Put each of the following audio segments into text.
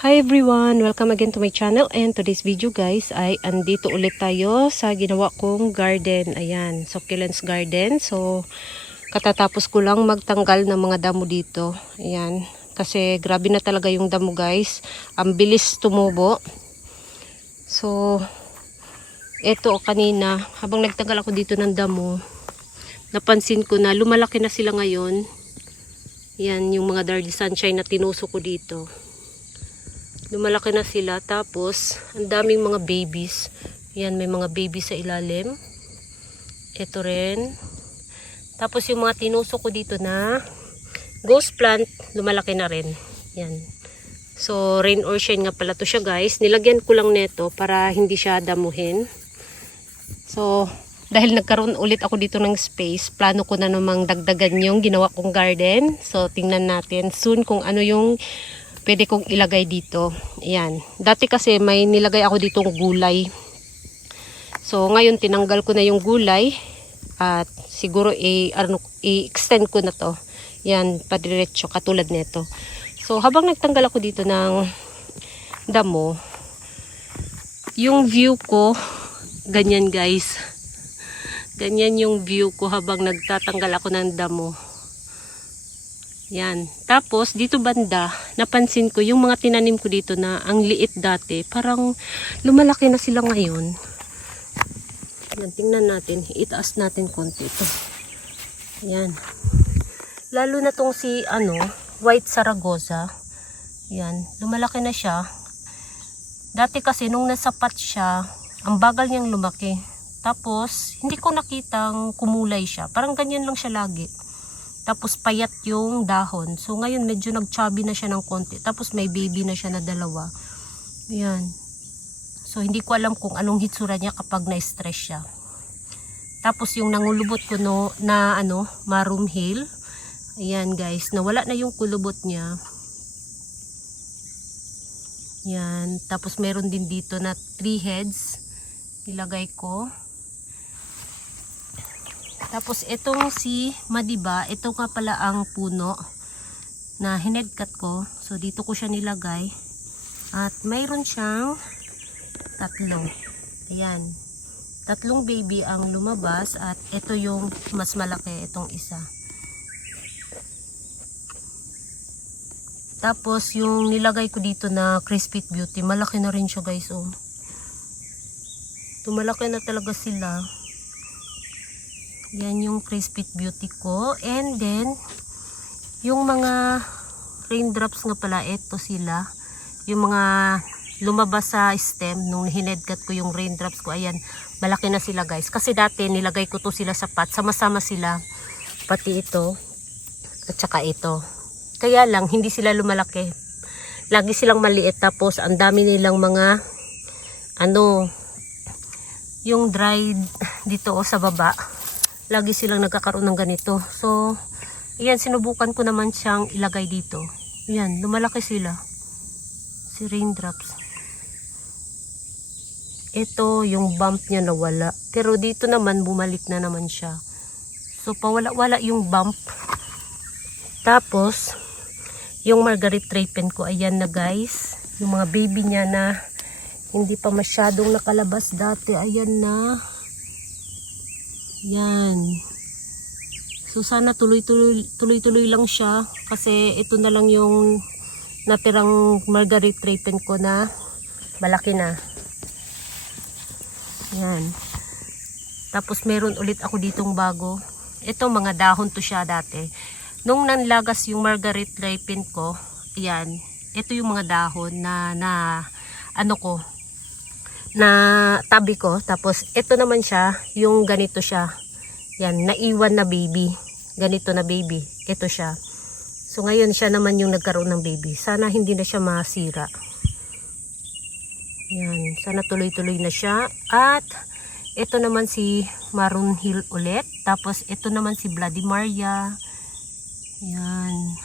Hi everyone! Welcome again to my channel, and today's video guys ay andito ulit tayo sa ginawa kong garden. Ayan, succulents garden. So, katatapos ko lang magtanggal ng mga damo dito. Ayan, kasi grabe na talaga yung damo guys. Ang bilis tumubo. So, eto kanina, habang nagtanggal ako dito ng damo, napansin ko na lumalaki na sila ngayon. Yan, yung mga Dardy Sunshine na tinusok ko dito. Lumalaki na sila, tapos ang daming mga babies. Yan, may mga babies sa ilalim. Ito rin. Tapos yung mga tinusok ko dito na ghost plant, lumalaki na rin. Yan. So, rain or shine nga pala to siya guys. Nilagyan ko lang neto para hindi siya damuhin. So, dahil nagkaroon ulit ako dito ng space, plano ko na namang dagdagan yung ginawa kong garden. So, tingnan natin soon kung ano yung pwede kong ilagay dito. Ayan. Dati kasi may nilagay ako ditong gulay. So, ngayon tinanggal ko na yung gulay. At siguro i-extend ko na to. Yan, padiretso katulad nito. So, habang nagtanggal ako dito ng damo, yung view ko, ganyan guys. Ganyan yung view ko habang nagtatanggal ako ng damo. Yan. Tapos, dito banda, napansin ko yung mga tinanim ko dito na ang liit dati. Parang lumalaki na sila ngayon. Yan, tingnan natin. Itaas natin konti ito. Yan. Lalo na tong si, White Zaragoza. Yan. Lumalaki na siya. Dati kasi, nung nasa pot siya, ang bagal niyang lumaki. Tapos, hindi ko nakitang kumulay siya. Parang ganyan lang siya lagi. Tapos payat yung dahon. So ngayon medyo nag-chubby na siya ng konti. Tapos may baby na siya na dalawa. Ayan. So hindi ko alam kung anong hitsura niya kapag na-stress siya. Tapos yung nangulubot ko Maroon Hill. Ayan guys, nawala na yung kulubot niya. Ayan. Tapos meron din dito na 3 heads. Ilagay ko. Tapos itong si Madiba, ito nga pala ang puno na hinedcut ko. So dito ko siya nilagay. At mayroon siyang 3. Ayan. 3 baby ang lumabas at ito yung mas malaki, itong isa. Tapos yung nilagay ko dito na Crispy Beauty, malaki na rin siya guys. Oh. Tumalaki na talaga sila. Yan yung Crispy Beauty ko. And then, yung mga raindrops nga pala, ito sila. Yung mga lumabas sa stem, nung hinedcut ko yung raindrops ko, ayan, malaki na sila guys. Kasi dati, nilagay ko to sila sa pot. Sama-sama sila. Pati ito. At saka ito. Kaya lang, hindi sila lumalaki. Lagi silang maliit. Tapos, ang dami nilang mga, yung dried dito sa baba. Lagi silang nagkakaroon ng ganito. So, ayan, sinubukan ko naman siyang ilagay dito. Ayan, lumalaki sila. Si raindrops. Ito, yung bump niya nawala. Pero dito naman, bumalik na naman siya. So, pawala-wala yung bump. Tapos, yung Marguerite Rapin ko, ayan na guys. Yung mga baby niya na hindi pa masyadong nakalabas dati. Ayan na. Yan. So sana tuloy-tuloy lang siya kasi ito na lang yung natirang Marguerite Rapin ko na malaki na. Yan. Tapos meron ulit ako ditong bago. Ito mga dahon to siya dati. Nung nanlagas yung Marguerite Rapin ko, yan. Ito yung mga dahon na tabi ko. Tapos ito naman siya, yung ganito siya. Yan, naiwan na baby. Ganito na baby. Ito siya. So ngayon siya naman yung nagkaroon ng baby. Sana hindi na siya masira. Yan, sana tuloy-tuloy na siya. At ito naman si Maroon Hill ulit. Tapos ito naman si Bloody Maria. Yan.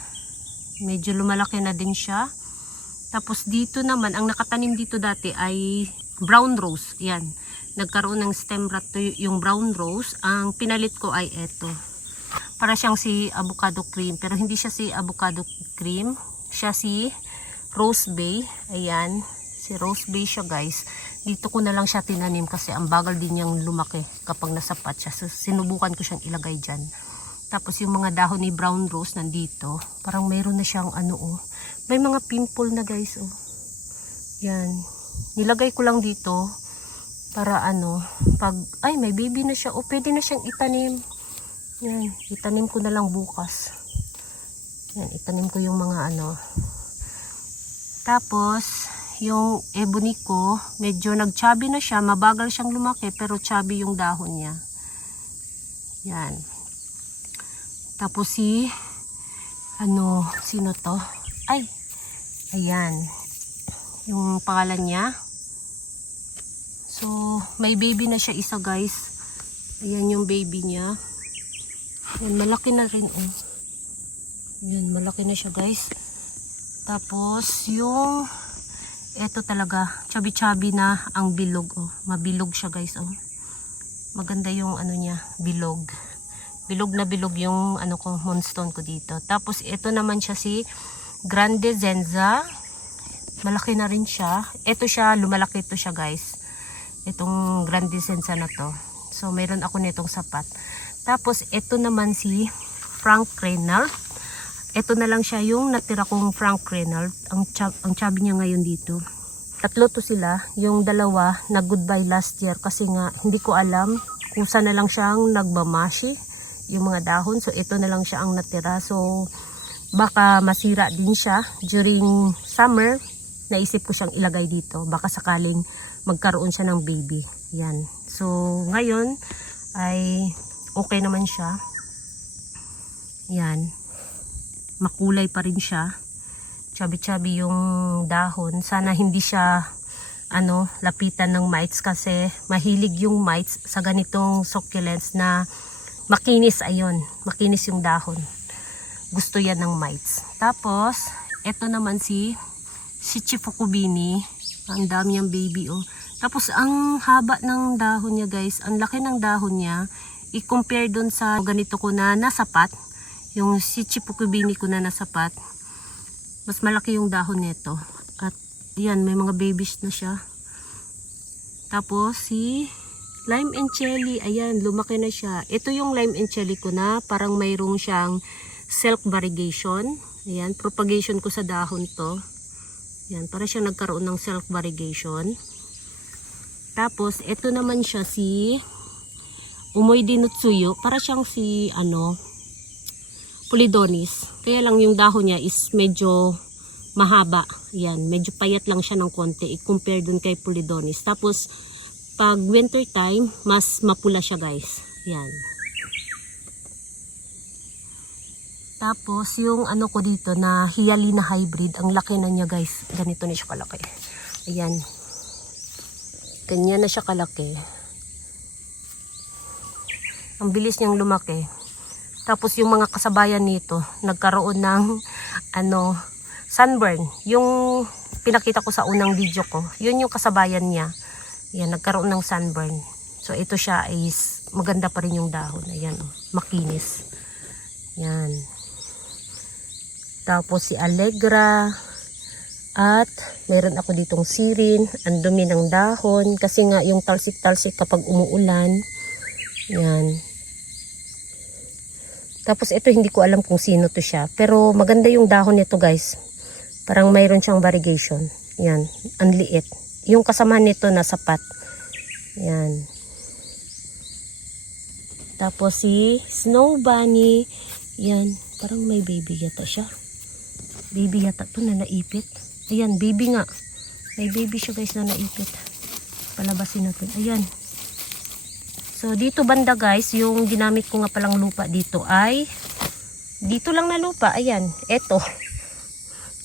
Medyo lumalaki na din siya. Tapos dito naman, ang nakatanim dito dati ay brown rose. Yan. Nagkaroon ng stem rot yung brown rose. Ang pinalit ko ay ito. Para siyang si avocado cream. Pero hindi siya si avocado cream. Siya si Rose Bay. Ayan. Si Rose Bay siya guys. Dito ko na lang siya tinanim kasi ang bagal din niyang lumaki kapag nasapat siya. So, sinubukan ko siyang ilagay dyan. Tapos yung mga dahon ni brown rose nandito. Parang mayroon na siyang ano oh. May mga pimple na guys oh. Yan. Nilagay ko lang dito para ano, pag, ay may baby na siya, o pwede na siyang itanim. Yan, itanim ko na lang bukas. Yan, itanim ko yung mga ano. Tapos, yung ebony ko, medyo nag-chubby na siya, mabagal siyang lumaki, pero chubby yung dahon niya. Yan. Tapos ano, sino to? Ay, ayan. Yung pangalan niya. So, may baby na siya isa guys. Ayan yung baby niya. Ayan, malaki na rin oh. Ayan, malaki na siya guys. Tapos, yung eto talaga, chubby-chubby na ang bilog oh. Mabilog siya guys oh. Maganda yung ano niya, bilog. Bilog na bilog yung ano ko, moonstone ko dito. Tapos, ito naman siya si Grande Zenza. Malaki na rin siya. Ito siya, lumalaki ito siya guys. Itong Grande Zenza na to. So, meron ako nitong sapat. Tapos, ito naman si Frank Reynolds. Ito na lang siya yung natira kong Frank Reynolds. Ang chubby niya ngayon dito. Tatlo to sila. Yung dalawa na goodbye last year. Kasi nga, hindi ko alam kung saan na lang siyang nagbamashi. Yung mga dahon. So, ito na lang siya ang natira. So, baka masira din siya during summer. Naisip ko siyang ilagay dito. Baka sakaling magkaroon siya ng baby. Yan. So, ngayon ay okay naman siya. Yan. Makulay pa rin siya. Chubby-chubby yung dahon. Sana hindi siya lapitan ng mites kasi mahilig yung mites sa ganitong succulents na makinis ayon. Makinis yung dahon. Gusto yan ng mites. Tapos, eto naman si Chifukubini. Ang dami niyang baby oh. Tapos ang haba ng dahon niya guys. Ang laki ng dahon niya. I-compare dun sa ganito ko na nasapat. Yung Chifukubini ko na nasapat. Mas malaki yung dahon nito. At yan, may mga babies na siya. Tapos si Lime and Cherry. Ayan, lumaki na siya. Ito yung Lime and Cherry ko na parang mayroong siyang self variegation. Ayan, propagation ko sa dahon to. Yan, para siya nagkaroon ng self-variegation. Tapos, ito naman siya si Umoy Dinutsuyo. Para siyang si, Polydonis. Kaya lang yung dahon niya is medyo mahaba. Yan, medyo payat lang siya ng konti. I-compare dun kay Polydonis. Tapos, pag winter time, mas mapula siya guys. Yan. Tapos, yung ano ko dito na Hyalina hybrid, ang laki na niya guys. Ganito na siya kalaki. Ayan. Ganyan na siya kalaki. Ang bilis niyang lumaki. Tapos, yung mga kasabayan nito, nagkaroon ng, sunburn. Yung pinakita ko sa unang video ko, yun yung kasabayan niya. Ayan, nagkaroon ng sunburn. So, ito siya is, maganda pa rin yung dahon. Ayan, makinis. Yan. Tapos si Allegra. At meron ako ditong sirin. Ang dumi ng dahon. Kasi nga yung talsik-talsik kapag umuulan. Yan. Tapos ito hindi ko alam kung sino to siya. Pero maganda yung dahon nito guys. Parang mayroon siyang variegation. Yan. Ang liit. Yung kasama nito na sapat. Yan. Tapos si Snow Bunny. Yan. Parang may baby yata siya. Baby yata to na naipit. Ayan, baby nga. May baby siya guys na naipit. Palabasin natin. Ayan. So, dito banda guys, yung ginamit ko nga palang lupa dito ay dito lang na lupa. Ayan, eto.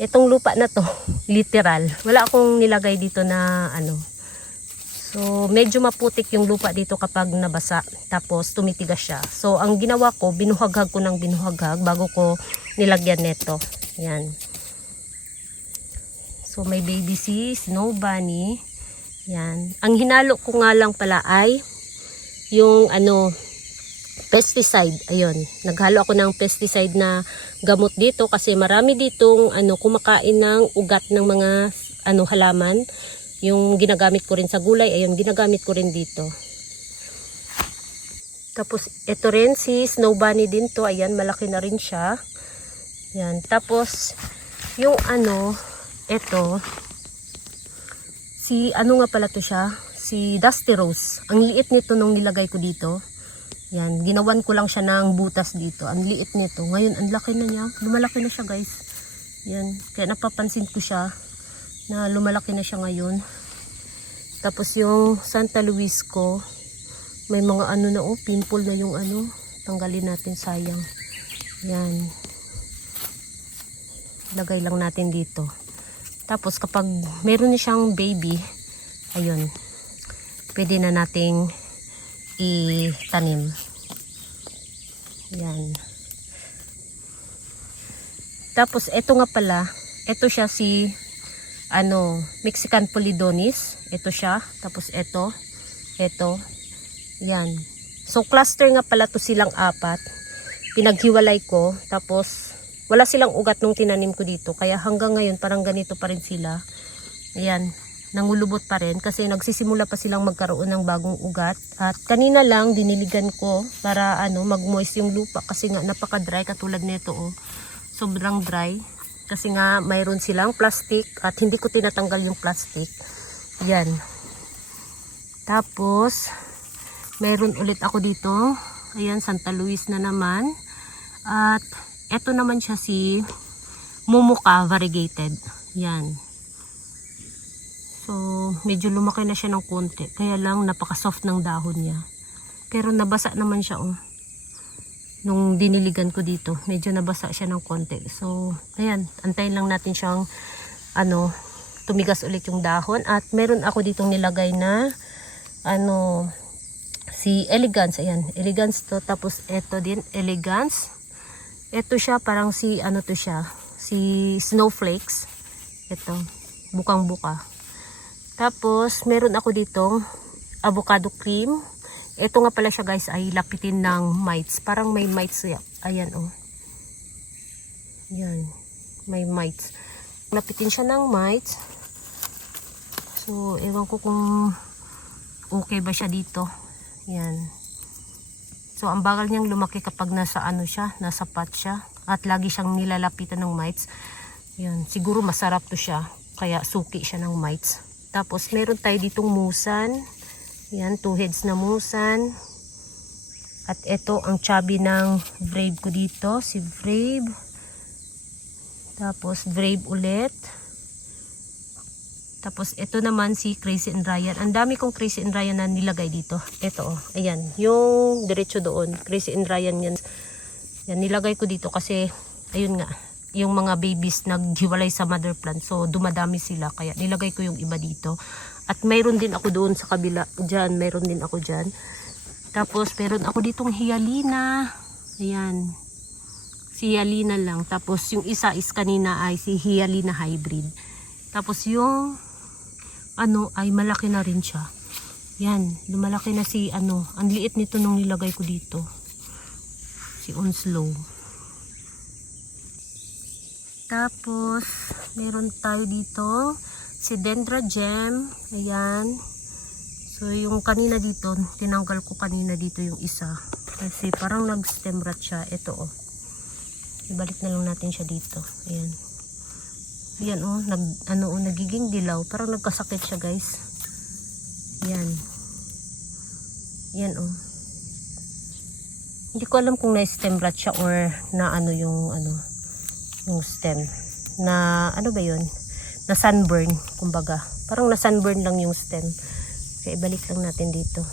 Etong lupa na to, literal. Wala akong nilagay dito na So, medyo maputik yung lupa dito kapag nabasa. Tapos, tumitigas siya. So, ang ginawa ko, binuhaghag ko ng binuhaghag bago ko nilagyan neto. Yan. So, may baby si Snow Bunny. Yan. Ang hinalo ko nga lang pala ay yung pesticide. Ayun, naghalo ako ng pesticide na gamot dito kasi marami ditong kumakain ng ugat ng mga halaman. Yung ginagamit ko rin sa gulay, ayun, ginagamit ko rin dito. Tapos ito rin si Snow Bunny din to. Ayan, malaki na rin siya. Yan. Tapos yung ito si nga pala to siya, si Dusty Rose. Ang liit nito nung nilagay ko dito. Yan, ginawan ko lang siya ng butas dito. Ang liit nito. Ngayon, ang laki na niya. Lumalaki na siya, guys. Yan, kaya napapansin ko siya na lumalaki na siya ngayon. Tapos yung Santa Luis ko, may mga pimple na yung tanggalin natin, sayang. Yan. Lagay lang natin dito. Tapos kapag meron na siyang baby, ayun, pwede na nating itanim. Yan. Tapos ito nga pala, ito siya si Mexican Polydonis. Ito siya. Tapos ito. Yan. So cluster nga pala to silang 4. Pinaghiwalay ko. Tapos wala silang ugat nung tinanim ko dito. Kaya hanggang ngayon parang ganito pa rin sila. Ayan. Nangulubot pa rin kasi nagsisimula pa silang magkaroon ng bagong ugat. At kanina lang diniligan ko para mag-moist yung lupa kasi nga napaka-dry katulad nito Sobrang dry. Kasi nga mayroon silang plastic at hindi ko tinatanggal yung plastic. Yan. Tapos mayroon ulit ako dito. Ayan, Santa Luis na naman. At eto naman siya si Momoka variegated. Yan. So medyo lumaki na siya ng konti. Kaya lang napaka-soft ng dahon niya. Pero nabasa naman siya nung diniligan ko dito, medyo nabasa siya ng konti. So, ayan, antayin lang natin siyang tumigas ulit yung dahon. At meron ako ditong nilagay na si Elegance. Ayan, Elegance to. Tapos ito din, Elegance. Ito siya, parang si to siya, si Snowflakes. Ito, bukang-buka. Tapos, meron ako ditong avocado cream. Ito nga pala siya, guys, ay lapitin ng mites. Parang may mites siya. Ayan, Yan. May mites. Lapitin siya ng mites. So, ewan ko kung okay ba siya dito. Yan. So, ang bagal niyang lumaki kapag nasa siya, nasa pot siya. At lagi siyang nilalapitan ng mites. Yan. Siguro masarap to siya. Kaya suki siya ng mites. Tapos, meron tayo ditong musan. Yan, 2 heads na musan. At ito ang chubby ng Brave ko dito. Si Brave. Tapos Brave ulit. Tapos ito naman si Crazy and Ryan. Ang dami kong Crazy and Ryan na nilagay dito. Ito ayan. Yung diretso doon. Crazy and Ryan yan. Yan, nilagay ko dito kasi ayun nga. Yung mga babies naghiwalay sa mother plant. So dumadami sila. Kaya nilagay ko yung iba dito. At mayroon din ako doon sa kabila. Diyan, mayroon din ako dyan. Tapos, mayroon ako ditong Hyalina. Ayan. Si Hyalina lang. Tapos, yung isa is kanina ay si Hyalina hybrid. Tapos, yung ay malaki na rin siya. Yan. Lumalaki na si ang liit nito nung nilagay ko dito. Si Onslow. Tapos, meron tayo dito si Dendra Gem. Ayan. So, yung kanina dito, tinanggal ko kanina dito yung isa. Kasi parang nag-stem rot siya. Ito ibalik na lang natin siya dito. Ayan. Ayan nagiging dilaw. Parang nagkasakit siya, guys. Ayan. Ayan Hindi ko alam kung na-stem rot siya or na yung stem. Na ba yun? Na sunburn, kumbaga. Parang na sunburn lang yung stem. Kaya ibalik lang natin dito.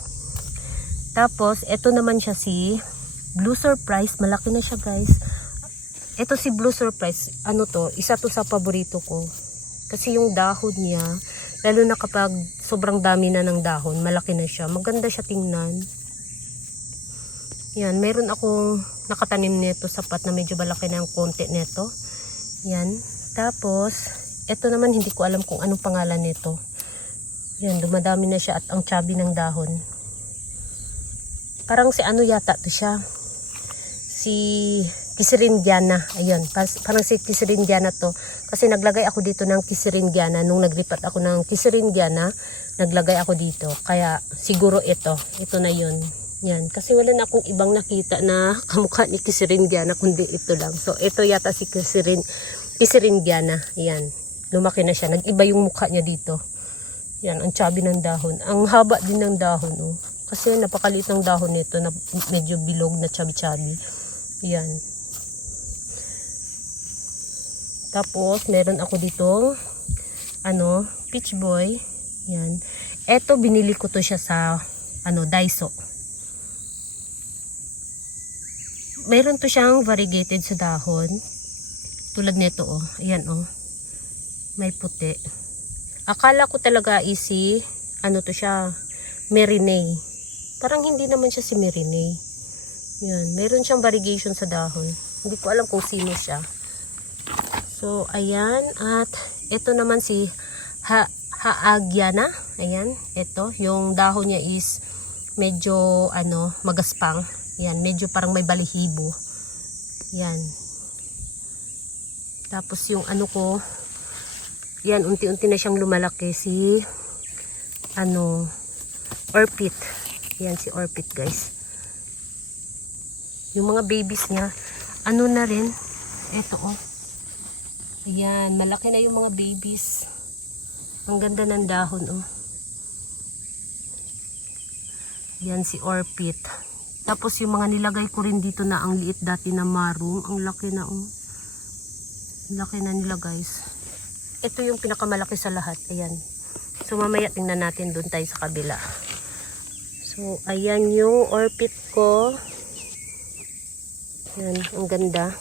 Tapos, ito naman siya si Blue Surprise. Malaki na siya, guys. Ito si Blue Surprise. Isa to sa paborito ko. Kasi yung dahon niya, lalo na kapag sobrang dami na ng dahon, malaki na siya. Maganda siya tingnan. Yan, meron akong nakatanim nito sa pot na medyo malaki na yung konti nito. Yan. Tapos, ito naman hindi ko alam kung anong pangalan nito. Yan, dumadami na siya at ang chubby ng dahon. Parang si ano yata to siya. Si Kisirindiana. Ayun, parang si Kisirindiana to. Kasi naglagay ako dito ng Kisirindiana. Nung naglipat ako ng Kisirindiana, naglagay ako dito. Kaya siguro ito. Ito na yun. Yan. Kasi wala na akong ibang nakita na kamukha ni Kisirindiana, kundi ito lang. So, ito yata si Kisirindiana. Yan. Lumaki na siya. Nag-iba yung mukha niya dito. Yan. Ang chubby ng dahon. Ang haba din ng dahon. Oh. Kasi napakaliit ng dahon nito na medyo bilog na chubby-chubby. Yan. Tapos, meron ako ditong Peach Boy. Yan. Eto, binili ko to siya sa Daiso. Meron to siyang variegated sa dahon. Tulad nito, oh. Ayan, oh. May puti. Akala ko talaga to siya, Merinay. Parang hindi naman siya si Merinay. Yan. Meron siyang variegation sa dahon. Hindi ko alam kung sino siya. So, ayan. At ito naman si Haagyana. Ayan. Ito. Yung dahon niya is medyo, magaspang. Yan. Medyo parang may balihibo. Yan. Tapos yung yan. Unti-unti na siyang lumalaki. Si, Orpit. Yan si Orpit, guys. Yung mga babies niya, na rin. Ito, oh. Ayan, malaki na yung mga babies. Ang ganda ng dahon, oh. Yan si Orpit. Tapos yung mga nilagay ko rin dito na ang liit dati na maroon. Ang laki na, oh. Laki na nila, guys. Ito yung pinakamalaki sa lahat. Ayan. So, mamaya tingnan natin doon tayo sa kabila. So, ayan yung Orpit ko. Yan, ang ganda.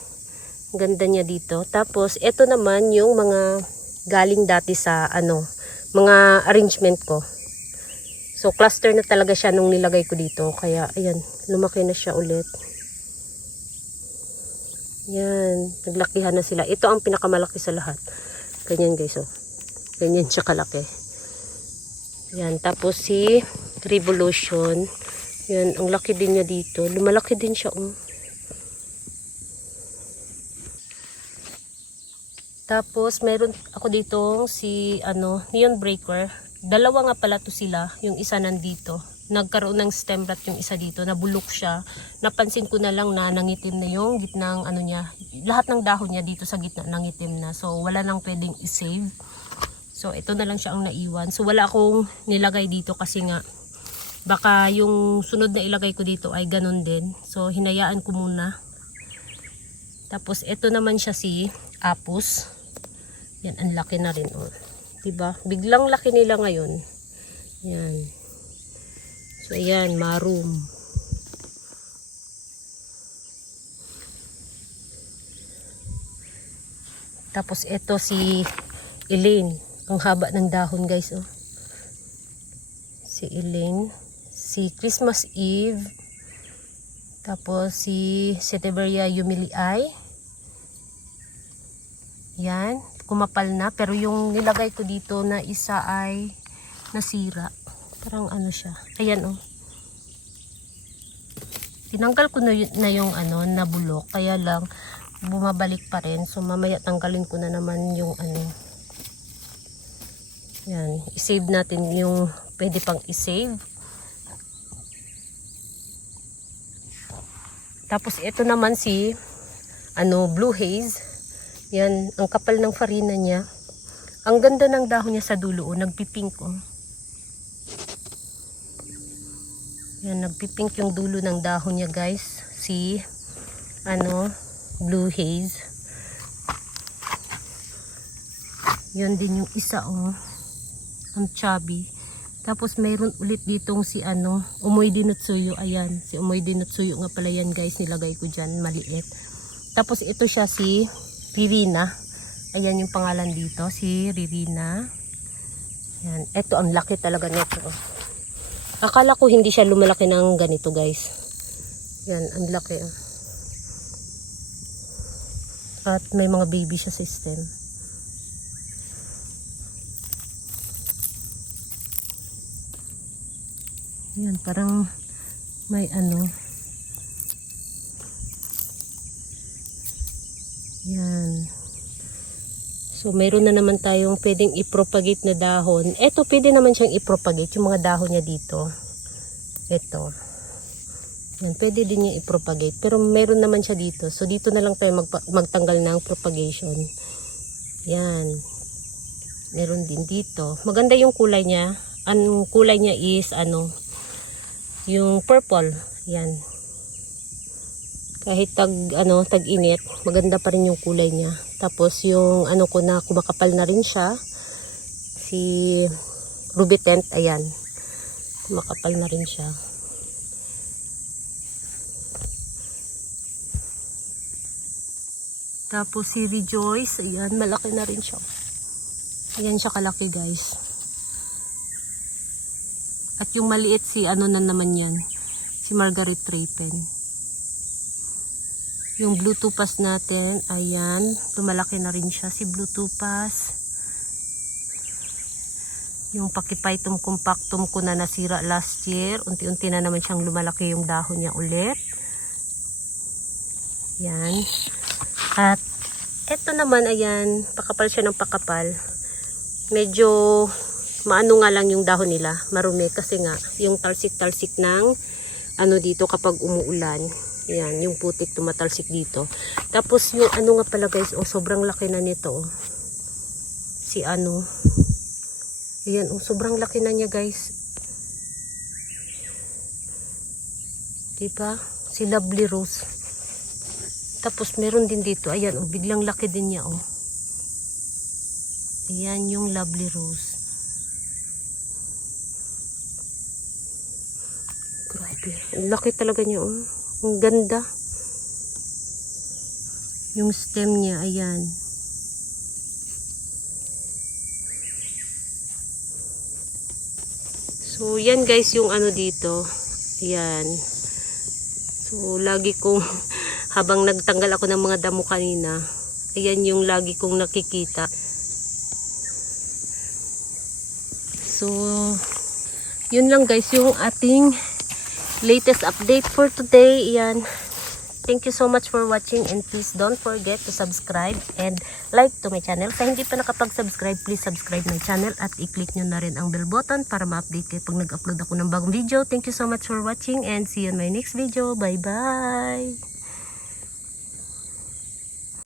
Ang ganda niya dito. Tapos, ito naman yung mga galing dati sa, mga arrangement ko. So, cluster na talaga siya nung nilagay ko dito. Kaya, ayan, lumaki na siya ulit. Yan, naglakihan na sila. Ito ang pinakamalaki sa lahat. Ganyan, guys, oh. Ganyan siya kalaki. Yan, tapos si Revolution. Yan, ang laki din niya dito. Lumalaki din siya, oh. Tapos, meron ako dito si, Neon Breaker. Dalawa nga pala to sila. Yung isa nandito. Nagkaroon ng stem rot yung isa dito. Nabulok siya. Napansin ko na lang na nangitim na yung gitnang niya. Lahat ng dahon niya dito sa gitna nangitim na. So, wala nang pwedeng i-save. So, ito na lang siya ang naiwan. So, wala akong nilagay dito kasi nga baka yung sunod na ilagay ko dito ay ganun din. So, hinayaan ko muna. Tapos, ito naman siya si Apus. Yan, ang laki na rin, oh. Diba? Biglang laki nila ngayon. Yan. So, ayan, maroon. Tapos, ito si Elaine. Ang haba ng dahon, guys, oh. Si Elaine. Si Christmas Eve. Tapos, si Setiveria Humilii. Yan. Kumapal na. Pero yung nilagay ko dito na isa ay nasira. Parang siya. Ayan, oh. Tinanggal ko na yung nabulok. Kaya lang, bumabalik pa rin. So, mamaya tanggalin ko na naman yung Yan. I-save natin yung pwede pang i-save. Tapos, ito naman si Blue Haze. Yan, ang kapal ng farina niya. Ang ganda ng dahon niya sa dulo, oh, nagpipink, oh. Yan, nagpipink yung dulo ng dahon niya, guys. Si Blue Haze. Yun din yung isa, oh. Ang chubby. Tapos mayroon ulit ditong si Umoy Dinutsuyo. Ayan, si Umoy Dinutsuyo nga pala yan, guys. Nilagay ko dyan, maliit. Tapos ito siya si Ririna. Ayan yung pangalan dito, si Ririna. Yan. Ito, ang laki talaga nito. Akala ko hindi siya lumalaki ng ganito, guys. Yan, ang laki. At may mga baby siya sa stem. Yan, parang may ano. Yan. So, meron na naman tayong pwedeng i-propagate na dahon. Ito, pwede naman siyang i-propagate. Yung mga dahon niya dito. Ito. Yan, pwede din niya i-propagate. Pero meron naman siya dito. So, dito na lang tayo magtanggal ng propagation. Yan. Meron din dito. Maganda yung kulay niya. Ang kulay niya is, yung purple. Yan. Kahit tag-init, maganda pa rin yung kulay niya. Tapos yung ko na kumakapal na rin siya. Si Ruby Tent, ayan. Kumakapal na rin siya. Tapos si Rejoice, ayan, malaki na rin siya. Ayan siya kalaki, guys. At yung maliit si na naman yan. Si Margaret Trapen. Yung blue topaz natin, ayan, lumalaki na rin siya si blue topaz. Yung pakipaitum compactum ko na nasira last year, unti-unti na naman siyang lumalaki yung dahon niya ulit. Yan. At eto naman, ayan, pakapal siya ng pakapal. Medyo maano nga lang yung dahon nila, marumi kasi nga yung talsik-talsik ng dito kapag umuulan. Yan, yung putik tumatalsik dito. Tapos yung nga pala, guys, sobrang laki na nito. Si Ayan, sobrang laki na niya, guys. Diba? Si Lovely Rose. Tapos meron din dito, ayan, biglang laki din niya, Ayan yung Lovely Rose. Grabe, laki talaga niya, Ang ganda. Yung stem niya, ayan. So, yan guys yung dito. Ayan. So, lagi kong, habang nagtanggal ako ng mga damo kanina, ayan yung lagi kong nakikita. So, yun lang guys yung ating latest update for today. Yan. Thank you so much for watching, and please don't forget to subscribe and like to my channel. Kaya hindi pa nakapag-subscribe, please subscribe my channel at i-click nyo na rin ang bell button para ma-update kayo pag nag-upload ako ng bagong video. Thank you so much for watching and see you in my next video. Bye bye!